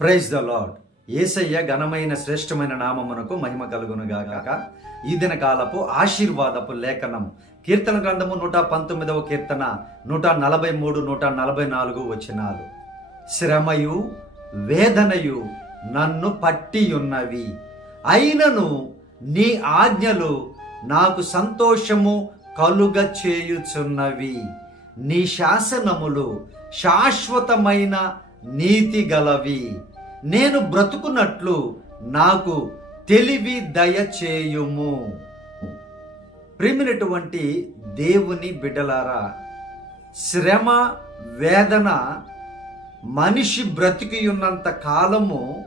Praise the lord ఏసయ్య ఘనమైన శ్రేష్టమైన నామమునకు మహిమ కలుగునుగాక ఈ దిన కాలపు ఆశీర్వాదపు లేఖనం. కీర్తన గ్రంథము నూట పంతొమ్మిదవ కీర్తన నూట నలభై మూడు నూట నలభై నాలుగు వచనాలు. శ్రమయు వేదనయు నన్ను పట్టియున్నవి. అయినను నీ ఆజ్ఞలు నాకు సంతోషము కలుగ చేయుచున్నవి. నీ శాసనములు శాశ్వతమైన నీతి గలవి. నేను బ్రతుకున్నట్లు నాకు తెలివి దయచేయుము ప్రేమినటువంటి దేవుని బిడ్డలారా శ్రమ వేదన మనిషి బ్రతికి ఉన్నంత కాలము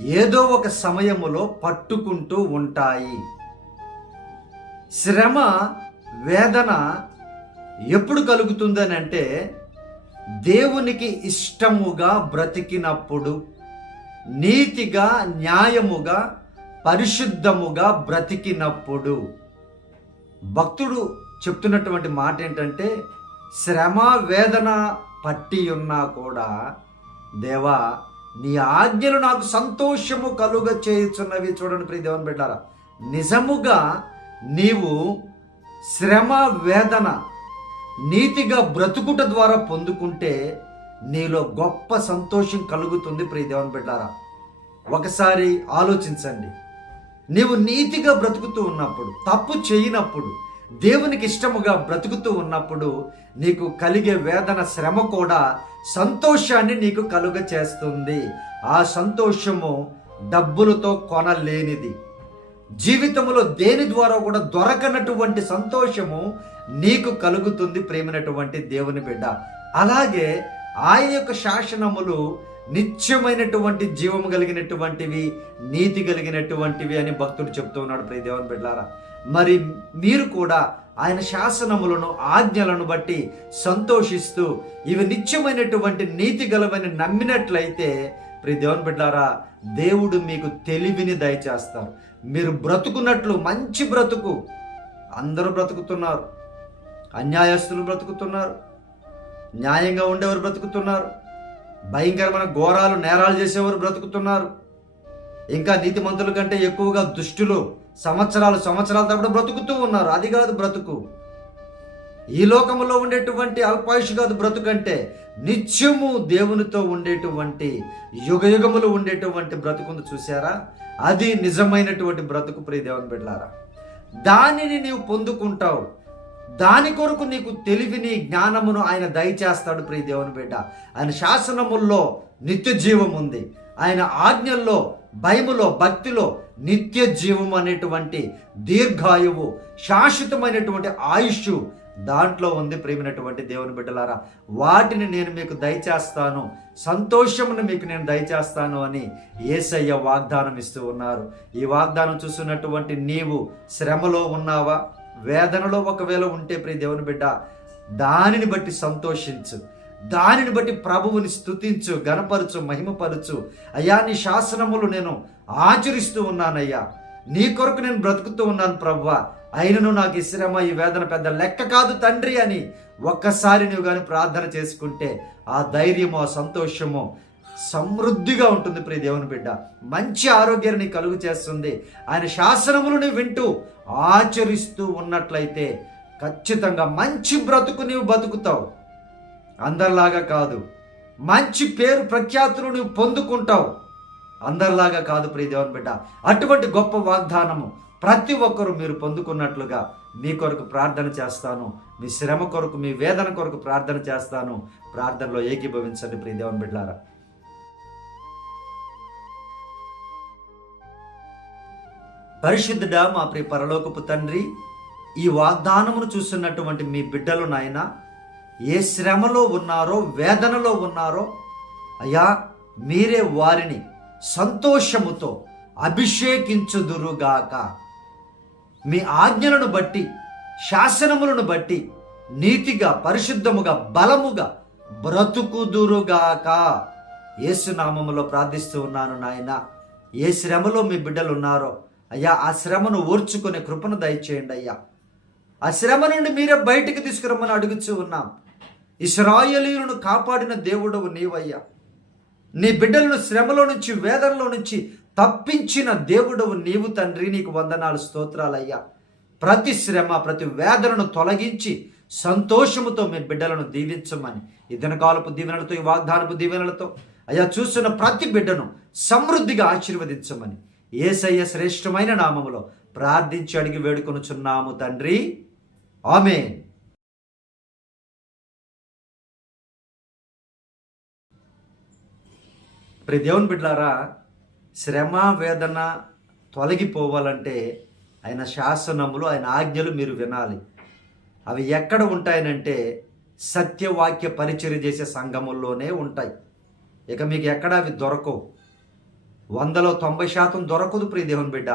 ఏదో ఒక సమయములో పట్టుకుంటూ ఉంటాయి. శ్రమ వేదన ఎప్పుడు కలుగుతుందని అంటే దేవునికి ఇష్టముగా బ్రతికినప్పుడు నీతిగా న్యాయముగా పరిశుద్ధముగా బ్రతికినప్పుడు. భక్తుడు చెప్తున్నటువంటి మాట ఏంటంటే శ్రమ వేదన పట్టి ఉన్నా కూడా దేవా నీ ఆజ్ఞలు నాకు సంతోషము కలుగ చేయుచున్నవి చూడండి ప్రియ దేవుని బిడ్డారా. నిజముగా నీవు శ్రమ వేదన నీతిగా బ్రతుకుట ద్వారా పొందుకుంటే నీలో గొప్ప సంతోషం కలుగుతుంది ప్రియదేవన్ బిడ్డారా. ఒకసారి ఆలోచించండి. నీవు నీతిగా బ్రతుకుతూ ఉన్నప్పుడు తప్పు చేయనప్పుడు దేవునికి ఇష్టముగా బ్రతుకుతూ ఉన్నప్పుడు నీకు కలిగే వేదన శ్రమ కూడా సంతోషాన్ని నీకు కలుగ చేస్తుంది ఆ సంతోషము డబ్బులతో కొనలేనిది. జీవితంలో దేని ద్వారా కూడా దొరకనటువంటి సంతోషము నీకు కలుగుతుంది ప్రేమైనటువంటి దేవుని బిడ్డ. అలాగే ఆయన యొక్క శాసనములు నిత్యమైనటువంటి జీవము కలిగినటువంటివి నీతి కలిగినటువంటివి అని భక్తుడు చెప్తూ ఉన్నాడు ప్రియ దేవుని బిడ్డారా మరి మీరు కూడా ఆయన శాసనములను ఆజ్ఞలను బట్టి సంతోషిస్తూ ఇవి నిత్యమైనటువంటి నీతి గలవని నమ్మినట్లయితే ప్రియ దేవుని బిడ్డారా దేవుడు మీకు తెలివిని దయచేస్తారు. మీరు బ్రతుకున్నట్లు మంచి బ్రతుకు. అందరూ బ్రతుకుతున్నారు. అన్యాయస్తులు బ్రతుకుతున్నారు. న్యాయంగా ఉండేవారు బ్రతుకుతున్నారు. భయంకరమైన ఘోరాలు నేరాలు చేసేవారు బ్రతుకుతున్నారు. ఇంకా నీతిమంతుల కంటే ఎక్కువగా దుష్టులు సంవత్సరాలు సంవత్సరాల తప్పుడు బ్రతుకుతూ ఉన్నారు. అది కాదు బ్రతుకు. ఈ లోకములో ఉండేటువంటి అల్పాయుష్ కాదు బ్రతుకంటే నిత్యము దేవునితో ఉండేటువంటి యుగ యుగములు ఉండేటువంటి బ్రతుకును చూసారా అది నిజమైనటువంటి బ్రతుకు ప్రియ దేవుని బిడ్డారా దానిని నీవు పొందుకుంటావు. దాని కొరకు నీకు తెలివిని జ్ఞానమును ఆయన దయచేస్తాడు ప్రియ దేవుని బిడ్డ. ఆయన శాసనముల్లో నిత్య జీవం ఉంది. ఆయన ఆజ్ఞల్లో భయములో భక్తిలో నిత్య జీవం అనేటువంటి దీర్ఘాయువు శాశ్వతమైనటువంటి ఆయుష్ దాంట్లో ఉంది ప్రేమినటువంటి దేవుని బిడ్డలారా. వాటిని నేను మీకు దయచేస్తాను. సంతోషమును మీకు నేను దయచేస్తాను అని ఏసయ్య వాగ్దానం ఇస్తూ ఉన్నారు. ఈ వాగ్దానం చూస్తున్నటువంటి నీవు శ్రమలో ఉన్నావా? వేదనలో ఒకవేళ ఉంటే ప్రియ దేవుని బిడ్డ దానిని బట్టి సంతోషించు. దానిని బట్టి ప్రభువుని స్తుతించు గనపరచు మహిమపరచు. అయ్యా నీ శాసనములు నేను ఆచరిస్తూ ఉన్నానయ్యా. నీ కొరకు నేను బ్రతుకుతూ ఉన్నాను ప్రభువా అయినను నాకు ఈ శ్రమ ఈ వేదన పెద్ద లెక్క కాదు తండ్రి అని ఒక్కసారి నువ్వు కానీ ప్రార్థన చేసుకుంటే ఆ ధైర్యము ఆ సంతోషము సమృద్ధిగా ఉంటుంది ప్రియ దేవుని బిడ్డ. మంచి ఆరోగ్యాన్ని కలుగు చేస్తుంది. ఆయన శాసనములు వింటూ ఆచరిస్తూ ఉన్నట్లయితే ఖచ్చితంగా మంచి బ్రతుకు నీవు బతుకుతావు. అందరిలాగా కాదు మంచి పేరు ప్రఖ్యాతులు నువ్వు పొందుకుంటావు. అందరిలాగా కాదు ప్రియ దేవుని బిడ్డ. అటువంటి గొప్ప వాగ్దానము ప్రతి ఒక్కరూ మీరు పొందుకున్నట్లుగా మీ కొరకు ప్రార్థన చేస్తాను. మీ శ్రమ కొరకు మీ వేదన కొరకు ప్రార్థన చేస్తాను. ప్రార్థనలో ఏకీభవించండి ప్రియదేవన్ బిడ్డారా. పరిశుద్ధుడా మా ప్రియ పరలోకపు తండ్రి ఈ వాగ్దానమును చూస్తున్నటువంటి మీ బిడ్డలు నాయన ఏ శ్రమలో ఉన్నారో వేదనలో ఉన్నారో అయ్యా మీరే వారిని సంతోషముతో అభిషేకించుదురుగాక. మీ ఆజ్ఞలను బట్టి శాసనములను బట్టి నీతిగా పరిశుద్ధముగా బలముగా బ్రతుకుదురుగాక. యేసునామములో ప్రార్థిస్తూ ఉన్నాను నాయన. ఏ శ్రమలో మీ బిడ్డలు ఉన్నారో అయ్యా ఆ శ్రమను ఓర్చుకునే కృపను దయచేయండి అయ్యా. ఆ శ్రమ నుండి మీరే బయటికి తీసుకురమ్మని అడుగుచూ ఉన్నాం. ఇస్రాయలీలను కాపాడిన దేవుడవు నీవయ్యా. నీ బిడ్డలను శ్రమలో నుంచి వేదనలో నుంచి తప్పించిన దేవుడవు నీవు తండ్రి నీకు వందనాలు స్తోత్రాలయ్యా. ప్రతి శ్రమ ప్రతి వేదనను తొలగించి సంతోషముతో మీ బిడ్డలను దీవించమని. ఇదనకాలపు దీవెనలతో ఈ వాగ్దానపు దీవెనలతో అయ్యా చూస్తున్న ప్రతి బిడ్డను సమృద్ధిగా ఆశీర్వదించమని. ఏసయ్య శ్రేష్టమైన నామములో ప్రార్థించి అడిగి వేడుకొనుచున్నాము తండ్రి. ఆమె ప్రి దేవుని బిడ్డలారా శ్రమ వేదన తొలగిపోవాలంటే ఆయన శాసనములు ఆయన ఆజ్ఞలు మీరు వినాలి. అవి ఎక్కడ ఉంటాయనంటే సత్యవాక్య పరిచర్య చేసే సంఘముల్లోనే ఉంటాయి. ఇక మీకు ఎక్కడ అవి దొరకవు. వందలో తొంభై శాతం దొరకదు ప్రియదేవన్ బిడ్డ.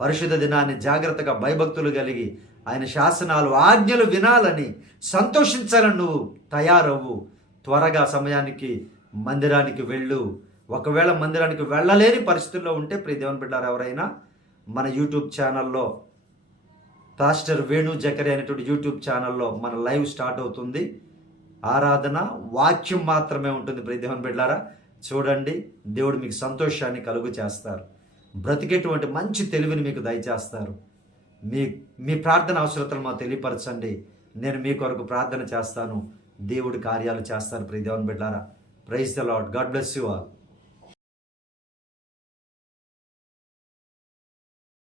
పరిశుద్ధ దినాన్ని జాగ్రత్తగా భయభక్తులు కలిగి ఆయన శాసనాలు ఆజ్ఞలు వినాలని సంతోషించాలని నువ్వు తయారవ్వు. త్వరగా సమయానికి మందిరానికి వెళ్ళు. ఒకవేళ మందిరానికి వెళ్ళలేని పరిస్థితుల్లో ఉంటే ప్రియ దేవన్ బిడ్డారు ఎవరైనా మన యూట్యూబ్ ఛానల్లో పాస్టర్ వేణు జకరి అనేటువంటి యూట్యూబ్ ఛానల్లో మన లైవ్ స్టార్ట్ అవుతుంది. ఆరాధన వాక్యం మాత్రమే ఉంటుంది ప్రతిదేవన్ బిడ్డారా. చూడండి దేవుడు మీకు సంతోషాన్ని కలుగు చేస్తారు. బ్రతికేటువంటి మంచి తెలివిని మీకు దయచేస్తారు. మీ మీ ప్రార్థన అవసరతలు మాకు తెలియపరచండి. నేను మీ కొరకు ప్రార్థన చేస్తాను. దేవుడి కార్యాలు చేస్తాను ప్రియదేవన్ బిడ్డారా. Praise the Lord God bless you all